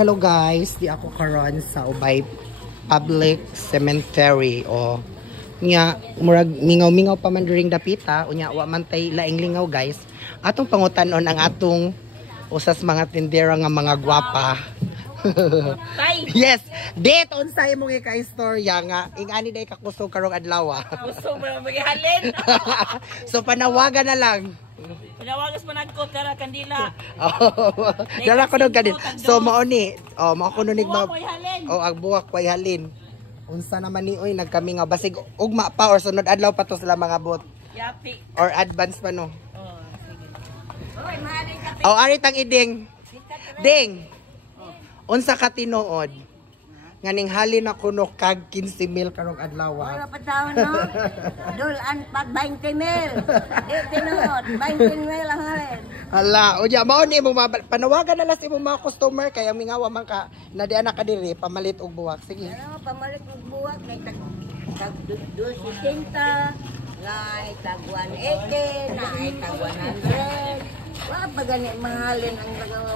Hello guys, di ako karon sa Ubay Public Cemetery o nya murag mingaw-mingaw pa man during dapita unya wa man tay laing lingaw guys. Atong pangutanon ang atong usas mga tindera nga mga gwapa. Yes, date unsay imong ika-istorya nga ingani day kakusog karong adlaw. Kusog mo magihalin. So panawagan na lang. Pinawagas man nagko kara kandila. Dala ko nung kanil. So mao ni, mao ko nunig ma ang buwak koy halin. Unsa naman ni oy nagkami nga basig ugma pa or sunod adlaw pa to sila mga bot. Yapi. Or advance pa no. Oh, sige. Oy, mahalin ka. Oh, ari tang iding. Ding. Unsa ka tinuod? Nganing halin na kuno kag 15 mil karong adlaw. Wala pa taon no. Dulan pag 20 mil. Di tinuod 20 mil ang halin. Hala, unya mao ni imong panawagan na lang sa imong mga customer kay ang mingawa man ka na di ana ka diri pamalit og buwak. Sige. Ano pamalit og buwak kay tag 260, nay tag 180, nay tag 100. Wala pa gani mahalin ang nagawa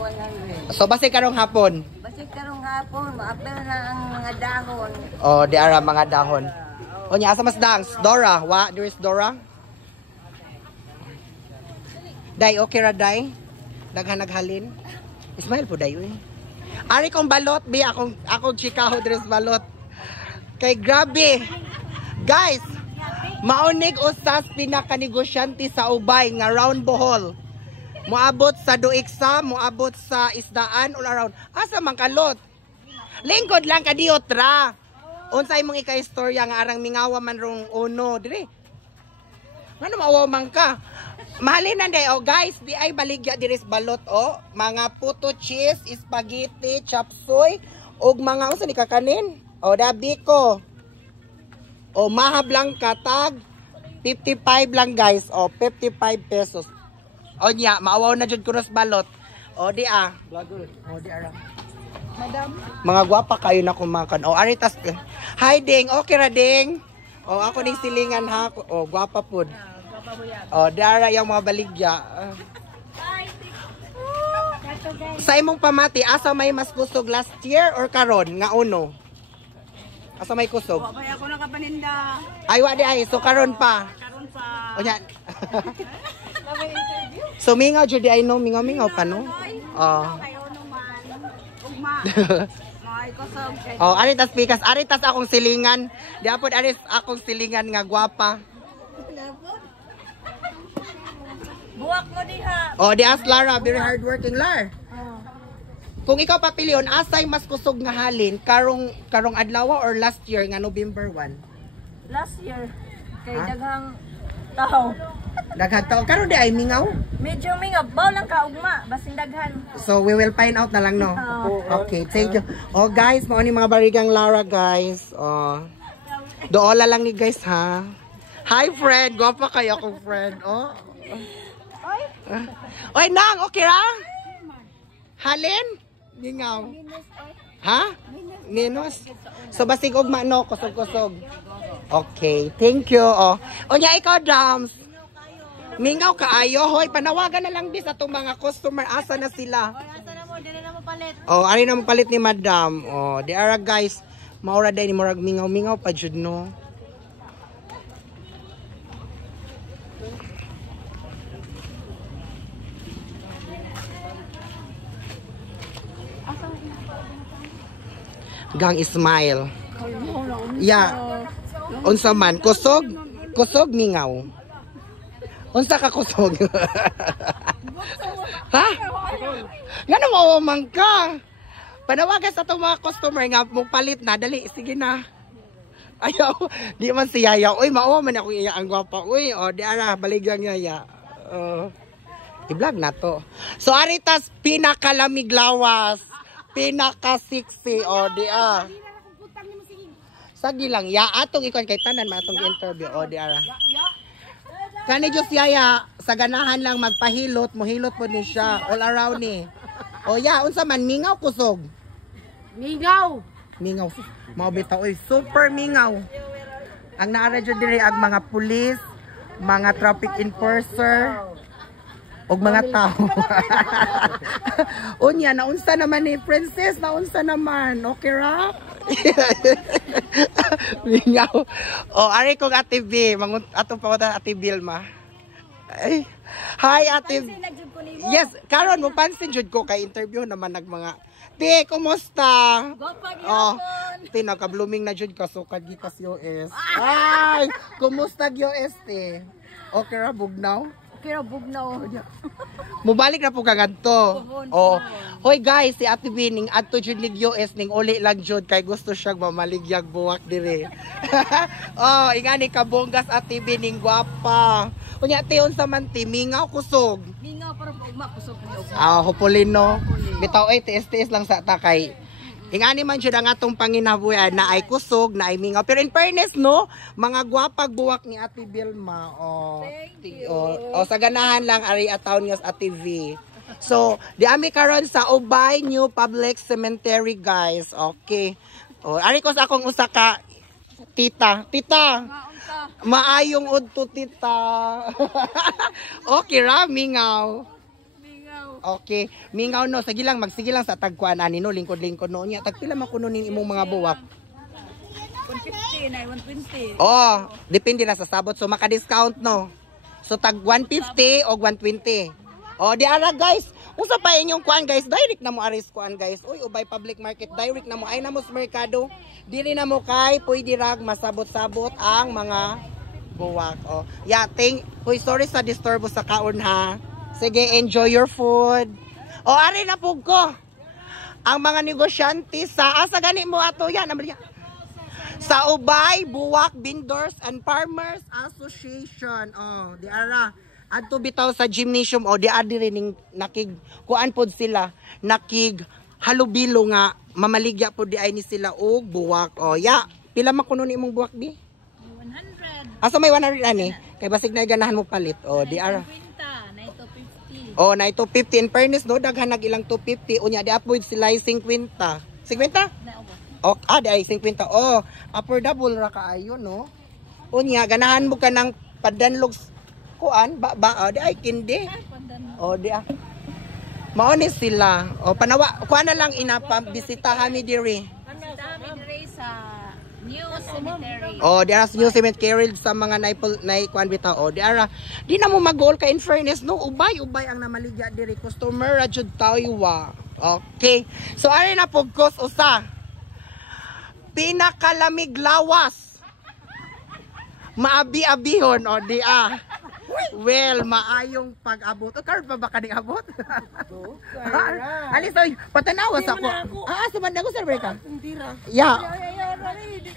100. So basi karong hapon. Basi karong hapon, maapel na ang mga dahon. Oh, di ara mga dahon. O nya asa mas dance? Dora, wa there is Dora? Day okay ra day? Daghan naghalin. Ismail po day uy. Ari kong balot bi akong chikaho dress balot. Kay grabe. Guys, maunig usas pinaka-negosyante sa Ubay nga round bohol. Moabot sa Duiksa, moabot sa Isdaan all around. Asa man kalot? Lingkod lang kadiot ra. Unsay mong ika-istorya nga arang mingawa man rong uno dire. Ngano maawa man ka? Mahalinan day oh guys, di ay baligya diri sa balot oh. Mga puto cheese, spaghetti, chop suey ug mga unsa ni kakanin? Oh dabi ko. Oh maha blanca tag 55 lang guys. Oh 55 pesos. O niya, maawaw na dyan kunos balot. O di ah. O di ara. Madam. Mga gwapa kayo na kumakan. O aritas. Hi ding, okay ra ding. O ako ning silingan ha. O gwapa pud. O di ara yung mga baligya. Sa imong pamati, asa may mas kusog last year or karon nga uno? Asa may kusog? Wa pa ako nakapaninda. Ay wa di ay, so karon pa. Karon pa. O yan. So mingaw jud ay no, mingaw pa no. Kayo naman. Ugma. May kusog kay. Oh, aritas pikas, aritas akong silingan. Di apod aris akong silingan nga gwapa. Buwak mo diha. Oh, di as Lara, very hardworking Lar. Kung ikaw papilion, asay mas kusog nga halin karong adlaw or last year nga November 1? Last year kay Ha? daghang tao. Daghang karon di ay mingaw. Medyo mingaw, baw lang ka ugma, basin daghan. So we will find out na lang no. Okay, thank you. Oh guys, mao ni mga barigang Lara guys. Oh. Doola lang ni guys ha. Hi friend, gwapa kayo akong friend. Oh. Oy nang, okay ra? Halin? Mingaw. Ha? Minus. So basig ugma no, kusog-kusog. Okay, thank you. Oh. Unya ikaw Dams. Mingaw kaayo, hoy, panawagan na lang din sa itong mga customer. Asa na sila? Oy, asa na mo, dili na mo palit. Oh, ari na mo palit ni Madam. Oh, di ara guys. Maura day ni murag mingaw-mingaw pa jud no. Gang Ismail. Yeah. Unsa man kusog? Kusog mingaw. Unsa ka kusog? Ha? Ngano mo man ka? Panawagan sa itong mga customer nga mong palit na. Dali, sige na. Ayaw, di man si Yaya. Uy, mao man ako iya ang gwapa. Uy, o, di ara, baligang Yaya. I-vlog na to. So, aritas, pinakalamig lawas. Pinaka-sexy. O, di ah. Sagi lang. Ya, atong ikon kay tanan, matong interview. O, di ara. Kani Diyos Yaya, sa ganahan lang magpahilot, mohilot po ni siya, all around ni. O ya, unsa man, mingaw kusog? Mingaw! Mingaw, mao bitaw, oy, super mingaw. Ang naara dyan diri ang mga pulis, mga traffic enforcer. og mga tao. Unya, naunsa naman ni Princess, naunsa naman. Okay ra? Lingaw. Oh, ari kong Ate B, atong pangutana Ate Vilma. Ay. Hi Ate. Yes, karon mo pansin jud ko kay interview naman nag mga Te, kumusta? Oh, te naka-blooming na jud ka sukad gikas US. Ay, kumusta US te? Okay ra bugnaw? Kira bugnaw. Mubalik na po kagadto. Oh. Hoy guys, si Ate B ning adto jud nig US ning uli lang jud kay gusto siya mamaligyag buwak dire. Oh, ingani ka bonggas Ate B ning gwapa. Unya teon sa man ti mingaw kusog. Mingaw para ugma kusog ni ugma. Ah, hopulino. Bitaw ay TSTS lang sa takay. Ingani man jud ang atong panginabuhi na ay kusog, na ay mingaw. Pero in fairness no, mga gwapag buwak ni Ate Vilma. Oh. Oh, sa ganahan lang ari ataon nga sa Ate V. So, di ami karon sa Ubay New Public Cemetery, guys. Okay. Oh, ari ko sa akong usa ka tita. Tita. Maayong udto tita. Okay ra mingaw. Okay, mingaw no, sige lang magsigilang sa tagkuan ani no, lingkod-lingkod no nya. Tagpila man kuno ning imong mga buwak. 150 na 120. Oh, depende na sa sabot so maka-discount no. So tag 150 o 120. Oh, di ara guys. Unsa pa inyong kuan guys? Direct na mo aris kuan guys. Uy, Ubay Public Market direct na mo ay na mo sa merkado. Dili na mo kay pwede rag masabot-sabot ang mga buwak. Oh, yeah, uy, sorry sa disturbo sa kaon ha. Sige, enjoy your food. O, ari na po ko. Ang mga negosyante sa, asa gani mo ato yan. Sa Ubay, Buwak, Vendors and Farmers Association. O, di ara. Adto bitaw sa gymnasium. O, di adi rin nakig, kuan po sila, nakig halubilo nga, mamaligya po di ay ni sila o buwak. O, ya. Pila makuno ni imong buwak, di? 100. Asa may 100 ani? Kay basig na ganahan mo palit. O, di ara. Oh, na ito 50 in fairness no, daghan nag ilang 250 unya di apoy sila 50. 50? Oh, di ay 50. Oh, affordable ra kaayo no. Unya ganahan mo ka ng padanlog kuan ba di ay kindi. Oh, di ah. Mao ni sila. Oh, panawa kuan na lang inapabisitahan mi diri. Sa New Cemetery. Oh, di ara New Cemetery sa mga kuan bitaw. Oh, di ara. Di na mo mag-goal ka in fairness no. Ubay ang namaligya diri customer ra jud taywa. Okay. So ari na pugkos usa. Pinakalamig lawas. Maabi-abihon o di ah. Well, maayong pag-abot. O, karon pa ba ka abot? Alis, oy, patanawas ako. Sumanda ko, sir, ka? Hindi ra. Yeah.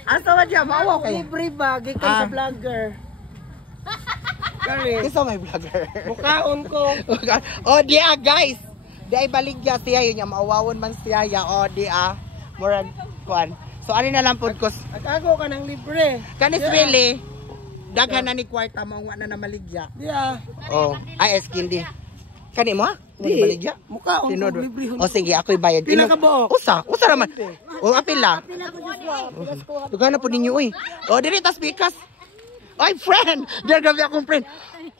Asa man dyan, maawa kayo. Libre ba? Gikan sa vlogger. Isa may vlogger. Mukaon ko. O, di guys. Di ay baligya siya, yun yung maawawon man siya. O, di murag, kuan. So, ano na lang po, Agago ka ng libre. kanis really, daghan na ni kwarta mo nga na namaligya. Yeah. Oh, ay eskindi. Kani mo? Di baligya. Mukaon Tinod. ko libre. O sige, ako'y bayad. Pila ka buok? Usa raman. O apila. Dugan na po ninyo uy. O diri tas pikas. Ay friend, der grabe akong friend.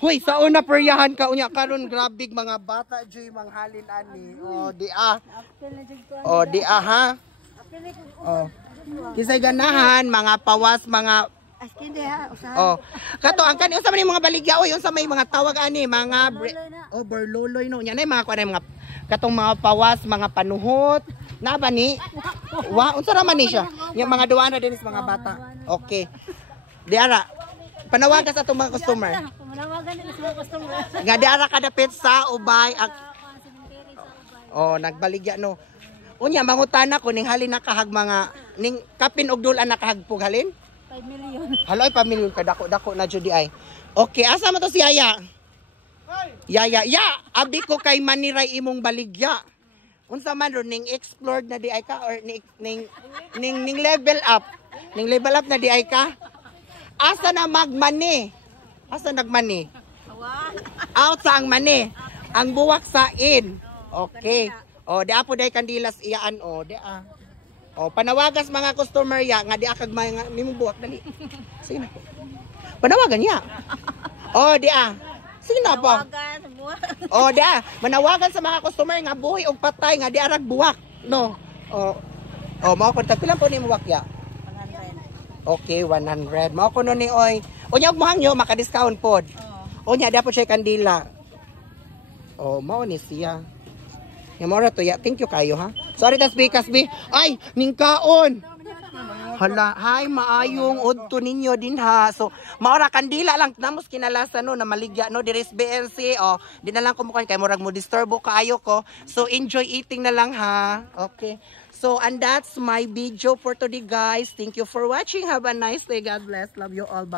Hoy, sa una peryahan ka unya karon grabe mga bata joy manghalin ani. O di O di ha. O. Kisay ganahan mga pawas mga Askindi ha, usahan. Oh. Kato ang kani unsa man yung mga baligya oy, unsa may mga tawag ani, mga berloloy no. Nya nay mga kuan mga katong mga pawas, mga panuhot. Na ba ni? Wa, unsa ra man ni siya? Yung mga duwa na din sa mga bata. Okay. Di ara. Panawagan sa atong mga customer. Panawagan sa mga customer. Nga di ara kadapit sa Ubay. Oh, nagbaligya no. Unya mangutana ko ning halin nakahag mga ning kapin og dulan nakahagpog halin. 5 million. Haloy pamilyon ka dako na jud di ay. Okay, asa mo to si Yaya? Yaya, abi ko kay maniray imong baligya. Unsa man ron ning explored na di ay ka or ning level up. Ning level up na di ay ka? Asa na magmani? Asa nagmani? Out sa ang mani. Ang buwak sa in. Okay. O, di apo day kandilas iyaan o, di O, panawagas mga customer ya nga di akag mga nimong buwak dali. Sige na. Panawagan ya. O, di Sina pa? Tawagan, buwak. Oh, da. Manawagan sa mga customer nga buhi og patay nga di arag buwak. No. Oh. Oh, mao kon pilang po ni muwak ya. 100. Okay, 100. Mao kuno ni oy. Unya og mohangyo maka-discount pod. Unya dapat siya kandila. Oh, mao ni siya. Yung mora to ya. Thank you kayo ha. Sorry tas Kasbi. Ay, ningkaon. Hala, hi maayong udto ninyo din ha. So, maora kandila lang namos kinalasa no na maligya no diris BNC oh. Di na lang kumukuha kay murag mo disturbo kaayo ko. So, enjoy eating na lang ha. Okay. So, and that's my video for today guys. Thank you for watching. Have a nice day. God bless. Love you all. Bye.